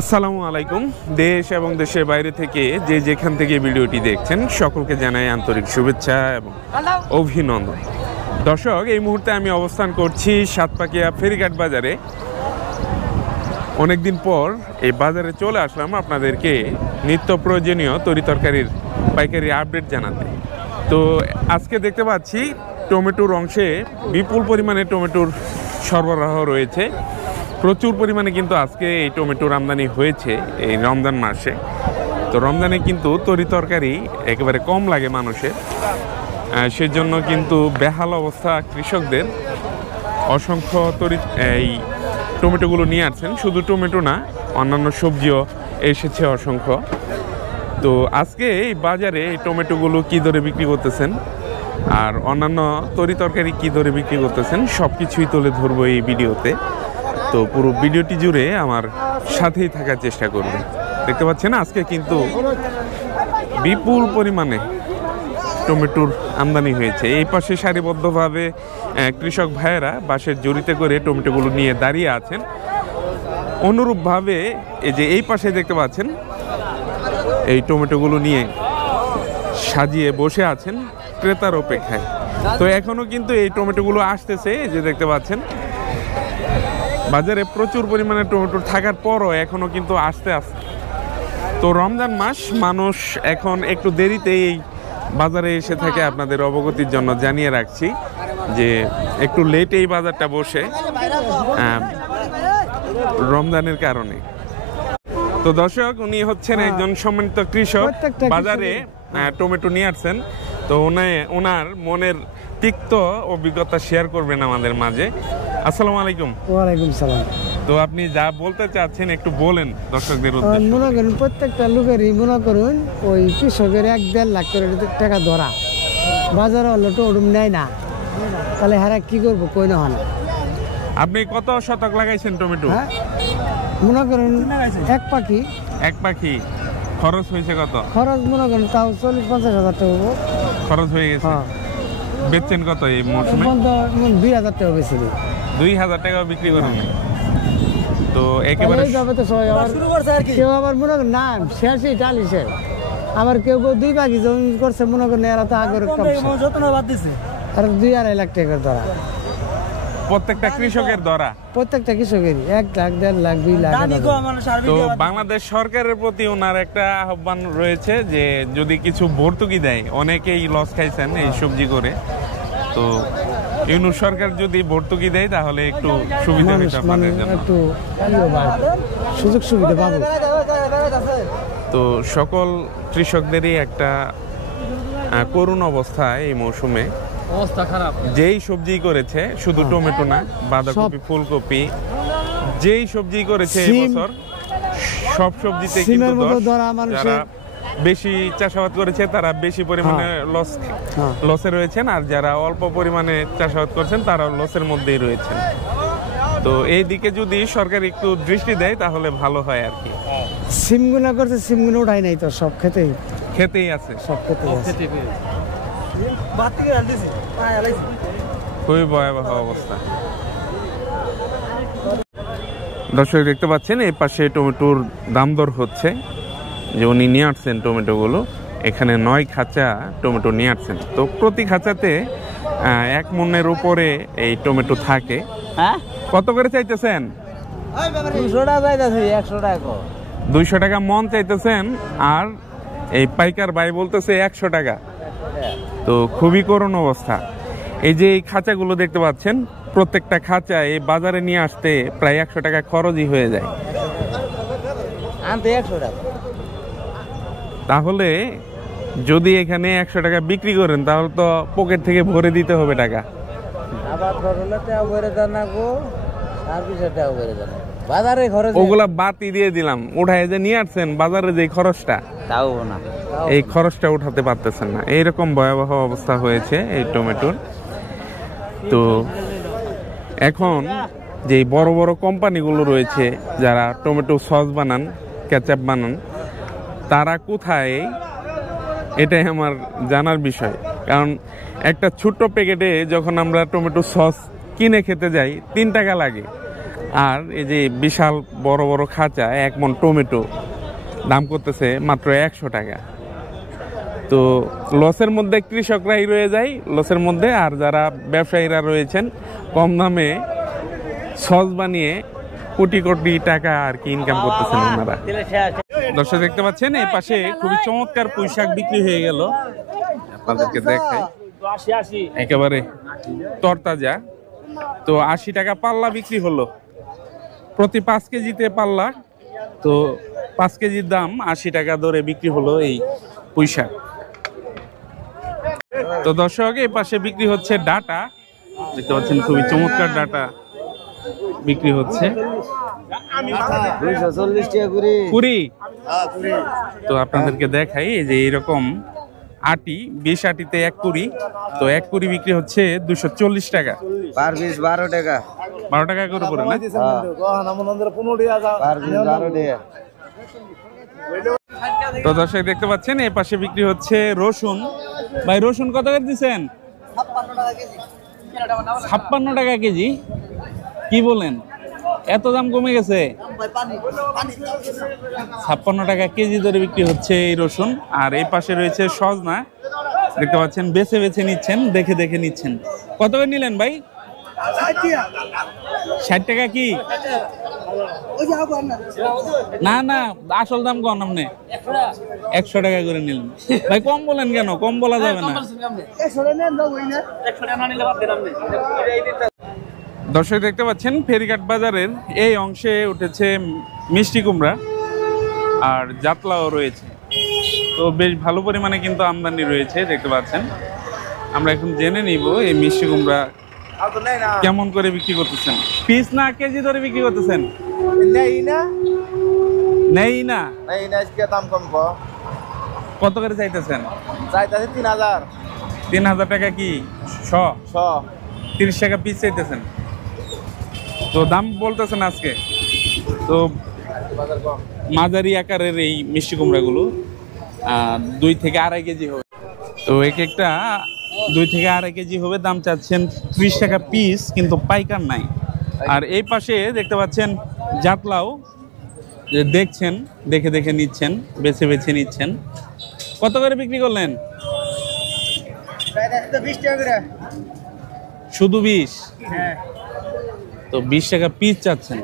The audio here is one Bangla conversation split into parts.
আসসালামু আলাইকুম। দেশ এবং দেশের বাইরে থেকে যে যেখান থেকে ভিডিওটি দেখছেন সকলকে জানাই আন্তরিক শুভেচ্ছা এবং অভিনন্দন। দর্শক, এই মুহূর্তে আমি অবস্থান করছি সাতপাকিয়া ফেরিঘাট বাজারে। অনেকদিন পর এই বাজারে চলে আসলাম আপনাদেরকে নিত্য প্রয়োজনীয় তরিতরকারির পাইকারি আপডেট জানাতে। তো আজকে দেখতে পাচ্ছি টমেটোর অংশে বিপুল পরিমাণে টমেটোর সরবরাহ রয়েছে। প্রচুর পরিমাণে কিন্তু আজকে এই টমেটোর আমদানি হয়েছে এই রমজান মাসে। তো রমজানে কিন্তু তরিতরকারি একেবারে কম লাগে মানুষের, সেজন্য কিন্তু বেহাল অবস্থা কৃষকদের। অসংখ্য এই টমেটোগুলো নিয়ে আসছেন, শুধু টমেটো না অন্যান্য সবজিও এসেছে অসংখ্য। তো আজকে এই বাজারে এই টমেটোগুলো কী দরে বিক্রি করতেছেন আর অন্যান্য তরিতরকারি কী দরে বিক্রি করতেছেন সব কিছুই তুলে ধরবো এই ভিডিওতে। তো পুরো ভিডিওটি জুড়ে আমার সাথেই থাকার চেষ্টা করবেন। দেখতে পাচ্ছেন আজকে কিন্তু বিপুল পরিমাণে টমেটোর আমদানি হয়েছে। এই পাশে সারিবদ্ধভাবে কৃষক ভাইয়েরা বাঁশের জড়িতে করে টমেটোগুলো নিয়ে দাঁড়িয়ে আছেন। অনুরূপভাবে এই যে এই পাশে দেখতে পাচ্ছেন এই টমেটোগুলো নিয়ে সাজিয়ে বসে আছেন ক্রেতার অপেক্ষায়। তো এখনো কিন্তু এই টমেটোগুলো আসতেছে, এই যে দেখতে পাচ্ছেন বাজারে প্রচুর পরিমাণে টমেটো থাকার পরও এখনো কিন্তু আসতে। তো রমজান মাস, মানুষ এখন একটু দেরিতে এই বাজারে এসে থাকে। আপনাদের অবগতির জন্য জানিয়ে রাখছি যে একটু লেট এই বাজারটা বসে রমজানের কারণে। তো দর্শক, উনি হচ্ছেন একজন সম্মানিত কৃষক, বাজারে টমেটো নিয়ে আসছেন। তো ওনার মনের তিক্ত অভিজ্ঞতা শেয়ার করবেন আমাদের মাঝে। আসসালামু আলাইকুম। ওয়ালাইকুম সালাম। তো আপনি যা বলতে চাচ্ছেন একটু বলেন দর্শকদের উদ্দেশ্যে। মনে করুন প্রত্যেকটা লোকেরই মনে করুন ওই কৃষকের 1-1.5 লাখ করে টাকা ধরা, বাজারে হলো তো ওরম নেয় না, তাহলে হারা কি করবো কই না হয়। আপনি কত শতক লাগাইছেন টমেটো? হ্যাঁ, মনে করুন এক পাখি খরচ হয়েছে কত? খরচ মনে করেন তাও 40-50 হাজার টাকা খরচ হয়ে গেছে। বেচছেন কত এই মৌসুমে? 2000 টাকা বেশি। 2000 টাকা বিক্রি করেন? তো একেবারে কেউ আবার মনে করেন না শেষই টালিছে, আবার কেউ 2 পাখি জমি করছে মনে করেন এরা তো আগের আর 2-2.5 লাখ টাকার ধরা। প্রত্যেকটা কৃষকের ধরা? প্রত্যেকটা কৃষকেরই 1 লাখ, 1.5 লাখ, 2 লাখ। তো বাংলাদেশ সরকারের প্রতি ওনার একটা আহ্বান রয়েছে যে যদি কিছু ভর্তুকি দেয়, অনেকেই লস খাইছেন এই সবজি করে। তো ইউনূস সরকার যদি ভর্তুকি দেয় তাহলে একটু সুবিধা হতো আপনাদের জন্য, একটু সুযোগ সুবিধা পাবে। তো সকল কৃষকদেরই একটা করুণ অবস্থা এই মৌসুমে, অবস্থা খারাপ। যেই সবজি করেছে, শুধু টমেটো না, বাঁধাকপি, ফুলকপি, যেই সবজি করেছে এই বছর সব সবজিতে কিন্তু যারা বেশি চাষাবাদ করেছে তারা বেশি পরিমাণে লসে রয়েছেন, আর যারা অল্প পরিমাণে চাষাবাদ করছেন তারা লসের মধ্যেই রয়েছেন। তো এই দিকে যদি সরকার একটু দৃষ্টি দেয় তাহলে ভালো হয় আর কি। সিমগুনা করছে, সিমগুনা উঠাই নাই তো, সব খেতেই আছে, সব খেতেই আছে। খুবই ভয়াবহ অবস্থা। দর্শক দেখতে পাচ্ছেন এই পাশে টমেটোর দাম দর হচ্ছে, যে উনি নিয়ে আসছেন টমেটোগুলো। এখানে 9 খাঁচা টমেটো নিয়ে আসছেন। তো প্রতি খাঁচাতে 1 মনের উপরে এই টমেটো থাকে। কত করে চাইতেছেন? 200 টাকা মন চাইতেছেন, আর এই পাইকার ভাই বলতেছে 100 টাকা। তো খুবই করুণ অবস্থা। এই যে এই খাঁচাগুলো দেখতে পাচ্ছেন, প্রত্যেকটা খাঁচা এই বাজারে নিয়ে আসতে প্রায় 100 টাকা খরচই হয়ে যায়। তাহলে যদি এখানে 100 টাকা বিক্রি করেন তাহলে তো পকেট থেকে ভরে দিতে হবে টাকা। ওগুলা বাতি দিয়ে দিলাম, উঠায় যে নিয়ে আসছেন বাজারে যে খরচটা, এই খরচটা উঠাতে পারতেছেন না। এইরকম ভয়াবহ অবস্থা হয়েছে এই টমেটোর। তো এখন যে বড় বড় কোম্পানিগুলো রয়েছে যারা টমেটো সস বানান, কেচাপ বানান, তারা কোথায়, এটাই আমার জানার বিষয়। কারণ একটা ছোট্ট প্যাকেটে যখন আমরা টমেটো সস কিনে খেতে যাই 3 টাকা লাগে, আর এই যে বিশাল বড় বড় খাঁচা 1 মণ টমেটো দাম করতেছে মাত্র 100 টাকা। তো লসের মধ্যে কৃষকরাই রয়ে যায় লসের মধ্যে, আর যারা ব্যবসায়ীরা রয়েছেন কম দামে সস বানিয়ে কোটি কোটি টাকা আর কি ইনকাম করতেছেন ওনারা। দর্শক দেখতে পাচ্ছেন এই পাশে খুবই চমৎকার পুঁইশাক বিক্রি হয়ে গেল, আপনাদেরকে দেখাই একেবারে তরতাজা। তো 80 টাকা পাল্লা বিক্রি হলো, প্রতি 5 কেজিতে পাল্লা। তো 5 কেজির দাম 80 টাকা দরে বিক্রি হলো এই পুঁইশাক। তো দর্শক এই পাশে বিক্রি হচ্ছে ডাটা, দেখতে পাচ্ছেন খুবই চমৎকার ডাটা বিক্রি হচ্ছে 240 টাকা কুড়ি। তো আপনাদেরকে দেখাই এই যে এরকম আটি 20 আটিতে 1 কুড়ি। তো 1 কুড়ি বিক্রি হচ্ছে 240 টাকা, পার পিস 12 টাকা। 12 টাকা করে পড়ে না? তো দর্শক দেখতে পাচ্ছেন এই পাশে বিক্রি হচ্ছে রসুন। ভাই রসুন কত করে দিচ্ছেন? 56 টাকা কেজি। কি বলেন, এত দাম কমে গেছে? 56 টাকা কেজি ধরে বিক্রি হচ্ছে এই রসুন। আর এই পাশে রয়েছে সজনা, দেখতে পাচ্ছেন বেছে বেছে নিচ্ছেন, দেখে দেখে নিচ্ছেন। কত করে নিলেন ভাই? 60 টাকা। কি না না, আসল দাম কম আপনি 100 টাকা করে নিলেন ভাই। কম বলেন কেন? কম বলা যাবে না। দর্শক দেখতে পাচ্ছেন ফেরিঘাট বাজারের এই অংশে উঠেছে মিষ্টি কুমড়া আর জাতলাও রয়েছে। তো বেশ ভালো পরিমাণে কিন্তু আমদানি রয়েছে দেখতে পাচ্ছেন। আমরা এখন জেনে নিব এই মিষ্টি কুমড়া কেমন করে বিক্রি করতেছেন। পিস না কেজি ধরে বিক্রি করতেছেন? নেই না, কত করে চাইতেছেন? 3000 টাকা। কি 30 টাকা পিস চাইতেছেন? তো দাম বলতেছেন আজকে তো মাঝারি আকারের এই মিষ্টি কুমড়াগুলো 2 থেকে 2.5 কেজি হবে। তো এক একটা 2 থেকে 2.5 কেজি হবে, দাম চাচ্ছেন 30 টাকা পিস, কিন্তু পাইকার নাই। আর এই পাশে দেখতে পাচ্ছেন জাতলাও, যে দেখছেন দেখে দেখে নিচ্ছেন, বেছে বেছে নিচ্ছেন। কত করে বিক্রি করলেন? শুধু 20? তো 20 টাকা পিস চাচ্ছেন।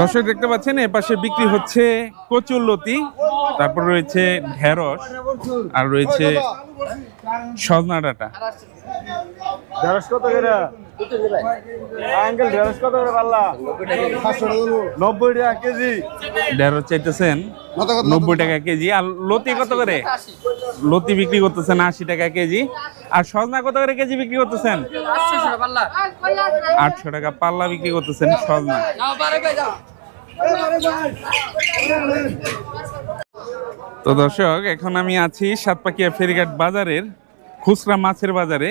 দর্শক দেখতে পাচ্ছেন এ পাশে বিক্রি হচ্ছে কচুরলতি, তারপর রয়েছে ঢেঁড়স, আর রয়েছে সজনা ডাঁটা। ঢেঁড়স কত করে আঙ্কেল? ঢেঁড়স কত করে পাল্লা? 90 টাকা কেজি। ঢেঁড়স চাইতেছেন 90 টাকা কেজি। আর লতি কত করে? লতি বিক্রি করতেছেন 80 টাকা কেজি। আর সজনা কত করে কেজি বিক্রি করতেছেন? 800 টাকা পাল্লা বিক্রি করতেছেন সজনা। তো দর্শক এখন আমি আছি সাতপাকিয়া ফেরিঘাট বাজারের খুচরা মাছের বাজারে।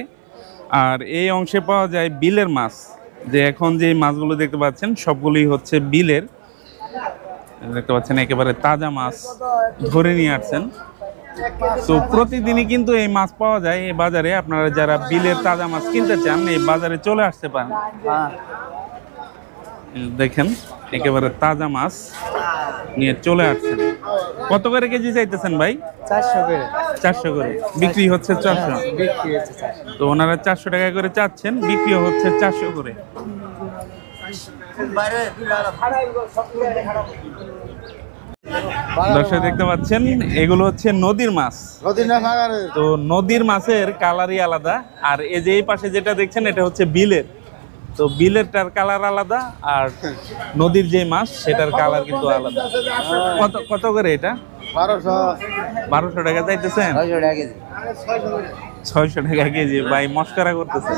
আর এই অংশে পাওয়া যায় বিলের মাছ। যে এখন যে মাছগুলো দেখতে পাচ্ছেন সবগুলোই হচ্ছে বিলের, দেখতে পাচ্ছেন একেবারে তাজা মাছ ধরে নিয়ে আসছেন। তো প্রতিদিনই কিন্তু এই মাছ পাওয়া যায় এই বাজারে। আপনারা যারা বিলের তাজা মাছ কিনতে চান এই বাজারে চলে আসতে পারেন। দেখেন একেবারে তাজা মাছ নিয়ে চলে আসছেন। কত করে কেজি চাইতেছেন ভাই? 400 করে। 400 করে বিক্রি হচ্ছে 400। তো ওনারা 400 টাকা করে চাচ্ছেন, বিক্রি হচ্ছে 400 করে। দর্শক দেখতে পাচ্ছেন এগুলো হচ্ছে নদীর মাছ। তো নদীর মাছের কালারই আলাদা। আর এই যে এই পাশে যেটা দেখছেন এটা হচ্ছে বিলের। তো বিলেরটার কালার আলাদা, আর নদীর যে মাছ সেটার কালার কিন্তু আলাদা। কত কত করে এটা? 1200 টাকা চাইতেছেন? 600 টাকা কেজি। ভাই মস্করা করতেছে।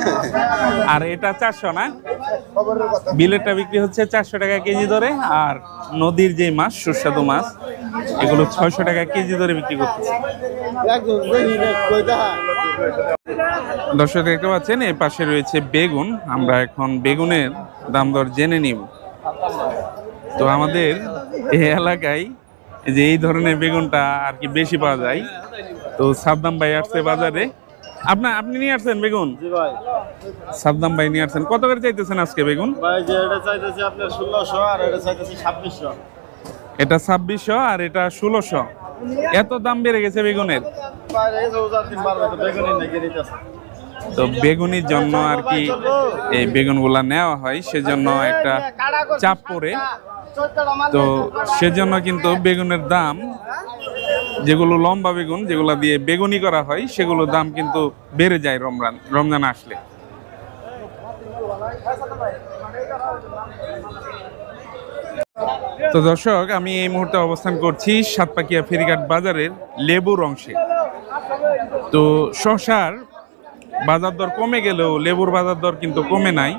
আর এটা 400 না? বিলেরটা বিক্রি হচ্ছে 400 টাকা কেজি ধরে, আর নদীর যে মাছ সুস্বাদু মাছ এগুলো 600 টাকা কেজি ধরে বিক্রি করতেছে। দর্শক দেখতে পাচ্ছেন এই পাশে রয়েছে বেগুন। আমরা এখন বেগুনের দাম দর জেনে নিব। তো আমাদের এই এলাকায় যে এই ধরনের বেগুনটা আর কি বেশি পাওয়া যায়। তো সাদ্দাম ভাই আসছে বাজারে, আপনি নিয়ে আসছেন বেগুন? জি ভাই। সাদ্দাম ভাই নিয়ে আসছেন। কত করে চাইতেছেন আজকে বেগুন? ভাই যে এটা চাইতেছি আপনার 1600 আর এটা চাইতেছি 2600। এটা 2600 আর এটা 1600। এত দাম বেড়ে গেছে বেগুনের। বাইরে এই যে দিন বারবার তো বেগুনই নাকি নিতেছে। তো বেগুনির জন্য আর কি এই বেগুনগুলা নেওয়া হয়, সেজন্য একটা চাপ পড়ে। তো সেজন্য কিন্তু বেগুনের দাম, যেগুলো লম্বা বেগুন যেগুলো দিয়ে বেগুনি করা হয়, সেগুলোর দাম কিন্তু বেড়ে যায় রমজান আসলে। তো দর্শক, আমি এই মুহূর্তে অবস্থান করছি সাতপাকিয়া ফেরিঘাট বাজারের লেবুর অংশে। তো শসার বাজার দর কমে গেলেও লেবুর বাজার দর কিন্তু কমে নাই।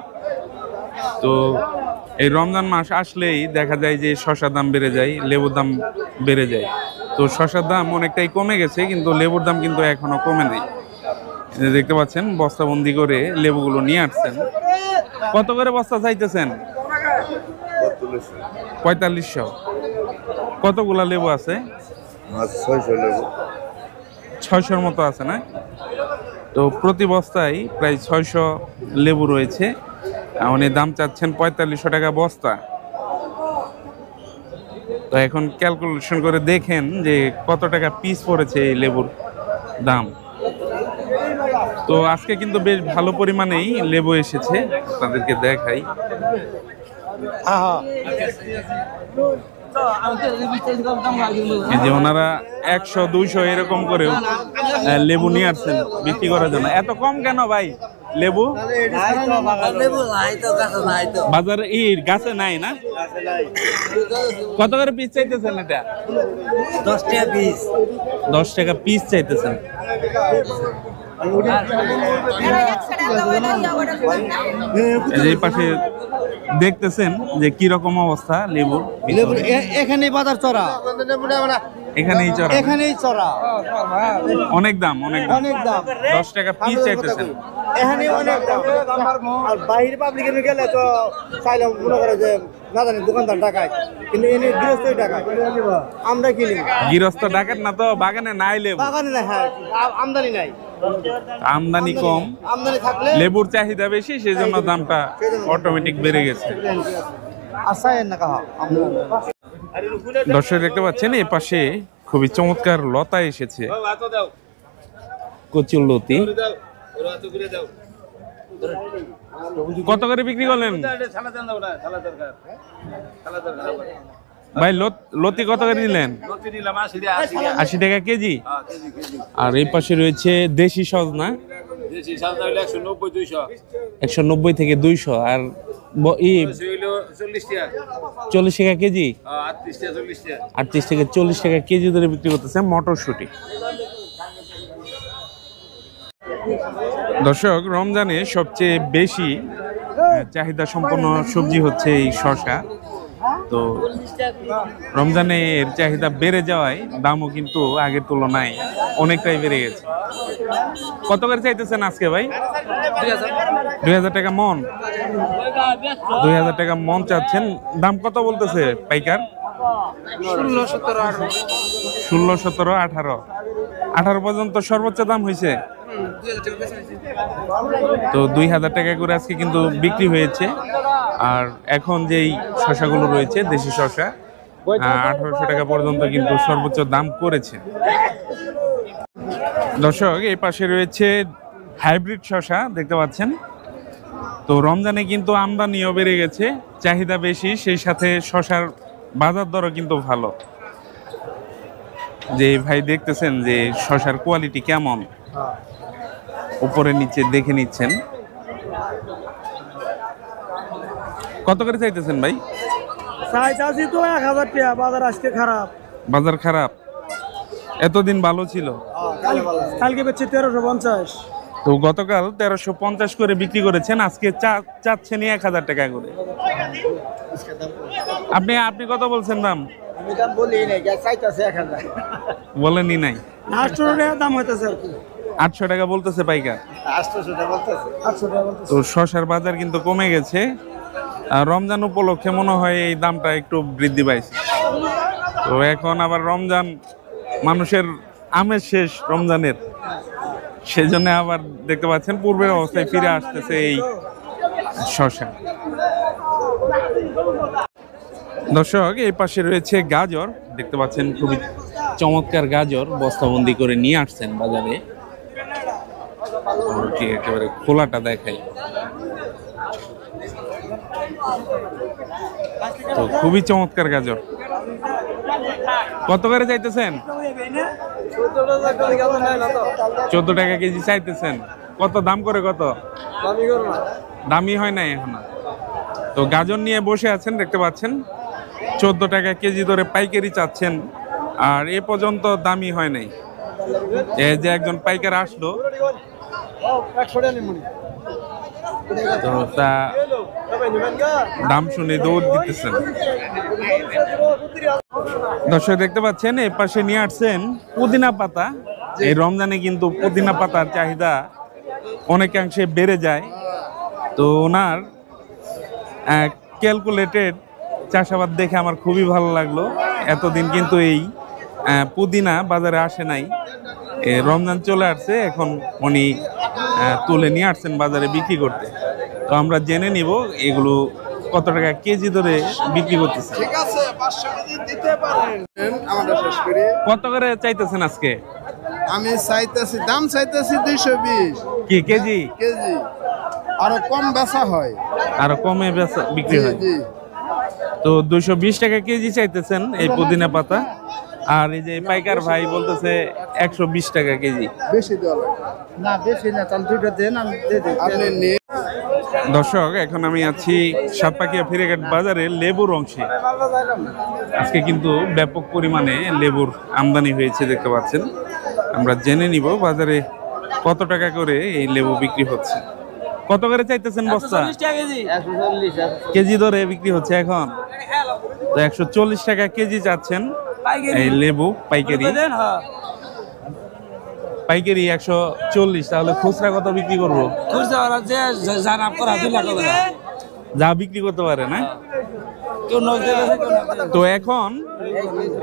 তো এই রমজান মাস আসলেই দেখা যায় যে শসার দাম বেড়ে যায়, লেবুর দাম বেড়ে যায়। তো শসার দাম অনেকটাই কমে গেছে, কিন্তু লেবুর দাম কিন্তু এখনো কমে নেই। দেখতে পাচ্ছেন বস্তাবন্দি করে লেবুগুলো নিয়ে আসছেন। কত করে বস্তা চাইতেছেন? 4500। কতগুলা লেবু আছে? 600-র মতো আছে না? তো প্রতি বস্তায় প্রায় 600 লেবু রয়েছে। উনি দাম চাচ্ছেন 4500 টাকা বস্তা। তো এখন ক্যালকুলেশন করে দেখেন যে কত টাকা পিস পড়েছে এই লেবুর দাম। তো আজকে কিন্তু বেশ ভালো পরিমাণেই লেবু এসেছে, আপনাদেরকে দেখাই। এই যে ওনারা 100-200 এরকম করেও লেবু নিয়ে আসছেন বিক্রি করার জন্য। এত কম কেন ভাই লেবু? বাজারে এই গাছে নাই না? কত করে পিস চাইতেছেন এটা? 10 টাকা পিস। 10 টাকা পিস চাইতেছেন। এই পাশে দেখতেছেন যে কি রকম অবস্থা লেবুর। এখানেই বাজার চড়া, এখানেই চড়া। অনেক দাম, অনেক দাম। 10 টাকা পিস চাইতেছেন। এখানেই অনেক দাম। আর বাইরে পাবলিকের গেলে তো চাইলে মনে করে যে না জানি দোকানদার টাকায়, কিন্তু এনে গৃহস্থই টাকায় আমরা কিনি। গৃহস্থ ডাকাত না তো, বাগানে নাই লেবু। বাগানে না, হ্যাঁ আমদানি নাই, আমদানি কম, আমদানি থাকলে লেবুর চাহিদা বেশি, সেজন্য দামটা অটোমেটিক বেড়ে গেছে। দর্শক দেখতে পাচ্ছেন এই পাশে খুবই চমৎকার লতা এসেছে, কচুর লতি। কত করে বিক্রি করলেন ভাই? লতি কত করে দিলেন? 80 টাকা কেজি। আর এই পাশে রয়েছে দেশি সজনা, 190 থেকে 200। আর 40 টাকা কেজি, 38 থেকে 40 টাকা কেজি ধরে বিক্রি করতেছে মটরশুঁটি। দর্শক, রমজানে সবচেয়ে বেশি চাহিদা সম্পন্ন সবজি হচ্ছে এই শসা। তো রমজানে এর চাহিদা বেড়ে যাওয়ায় দামও কিন্তু আগের তুলনায় অনেকটাই বেড়ে গেছে। কত করে চাইতেছেন আজকে ভাই? 2000 টাকা মন। 2000 টাকা মন চাচ্ছেন। দাম কত বলতেছে পাইকার? 16, 17, 18 পর্যন্ত সর্বোচ্চ দাম হয়েছে। তো 2000 টাকা করে আজকে কিন্তু বিক্রি হয়েছে। আর এখন যেই শসাগুলো রয়েছে দেশি শসা, 1800 টাকা পর্যন্ত কিন্তু সর্বোচ্চ দাম করেছে। দর্শক, এই পাশে রয়েছে হাইব্রিড শসা, দেখতে পাচ্ছেন। তো রমজানে কিন্তু আমদানিও বেড়ে গেছে, চাহিদা বেশি, সেই সাথে শসার বাজার দরও কিন্তু ভালো। যে ভাই দেখতেছেন যে শসার কোয়ালিটি কেমন, উপরে নিচে দেখে নিচ্ছেন। কত করে চাইতেছেন ভাই? চাইছি তো 1000 টাকা। বাজার আজকে খারাপ। বাজার খারাপ? এতদিন ভালো ছিল। কালকে বেচে 1350। তো গতকাল 1350 করে বিক্রি করেছেন, আজকে চাচ্ছেন 1000 টাকা করে। আপনি কত বলছেন দাম? আমি দাম বলি নাই, চাইতাছে 1000। বলেনই নাই? 800 টাকা দাম হইতাছে আর কি। 800 টাকা বলতেছে পাইকার। 800 টাকা বলতেছে। 800 টাকা বলতেছে। তো শসার বাজার কিন্তু কমে গেছে। আর রমজান উপলক্ষে মনে হয় এই দামটা একটু বৃদ্ধি পাইছে। তো এখন আবার রমজান, মানুষের আমেজ শেষ রমজানের, সেজন্য আবার দেখতে পাচ্ছেন পূর্বের অবস্থায় ফিরে আসতেছে এই শসা। দর্শক এই পাশে রয়েছে গাজর, দেখতে পাচ্ছেন খুবই চমৎকার গাজর বস্তাবন্দি করে নিয়ে আসছেন বাজারে। একেবারে খোলাটা দেখাই, তো খুবই চমৎকার গাজর। কত করে চাইতেছেন? 14 টাকা কেজি চাইতেছেন। কত দাম করে? কত দামি হয় নাই এখনো। তো গাজর নিয়ে বসে আছেন, দেখতে পাচ্ছেন 14 টাকা কেজি ধরে পাইকারি চাচ্ছেন, আর এ পর্যন্ত দামি হয় নাই। এই যে একজন পাইকার আসলো, তো তা দাম শুনে দৌড় দিতেছেন। দর্শক দেখতে পাচ্ছেন এই পাশে নিয়ে আসছেন পুদিনা পাতা। এই রমজানে কিন্তু পুদিনা পাতার চাহিদা অনেকাংশে বেড়ে যায়। তো ওনার ক্যালকুলেটেড চাষাবাদ দেখে আমার খুবই ভালো লাগলো। এতদিন কিন্তু এই পুদিনা বাজারে আসে নাই, রমজান চলে আসছে, এখন উনি তুলে নিয়ে আসছেন বাজারে বিক্রি করতে। তো আমরা জেনে নিব এগুলো কত টাকা কেজি ধরে বিক্রি করতেছে। ঠিক আছে 500 কেজি দিতে পারেন আমাদের শেষ করে। কত করে চাইতেছেন আজকে? আমি চাইতেছি, দাম চাইতেছি 220 কি কেজি? কেজি আরো কম বেচা হয়, আরো কমে বিক্রি হয়। জি তো 220 টাকা কেজি চাইতেছেন এই পুদিনা পাতা, আর এই যে পাইকার ভাই বলতেছে 120 টাকা কেজি। বেশি দেওয়া লাগবে না, বেশি না, তাহলে দুইটা দেন, আমি দিয়ে দিই। আপনি নিয়ে। দর্শক এখন আমি আছি সাতপাকিয়া ফেরিঘাট বাজারে লেবুর অংশে। আজকে কিন্তু ব্যাপক পরিমাণে লেবুর আমদানি হয়েছে, দেখতে পাচ্ছেন। আমরা জেনে নিব বাজারে কত টাকা করে এই লেবু বিক্রি হচ্ছে। কত করে চাইতেছেন বস্তা? কেজি ধরে বিক্রি হচ্ছে এখন। তো 140 টাকা কেজি চাচ্ছেন এই লেবু পাইকারি। পাইকারি 140, তাহলে খুচরা কত বিক্রি করবো? যা বিক্রি করতে পারে না। তো এখন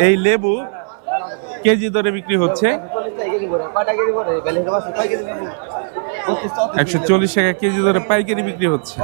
এই লেবু কেজি ধরে বিক্রি হচ্ছে 140 টাকা কেজি ধরে পাইকারি বিক্রি হচ্ছে।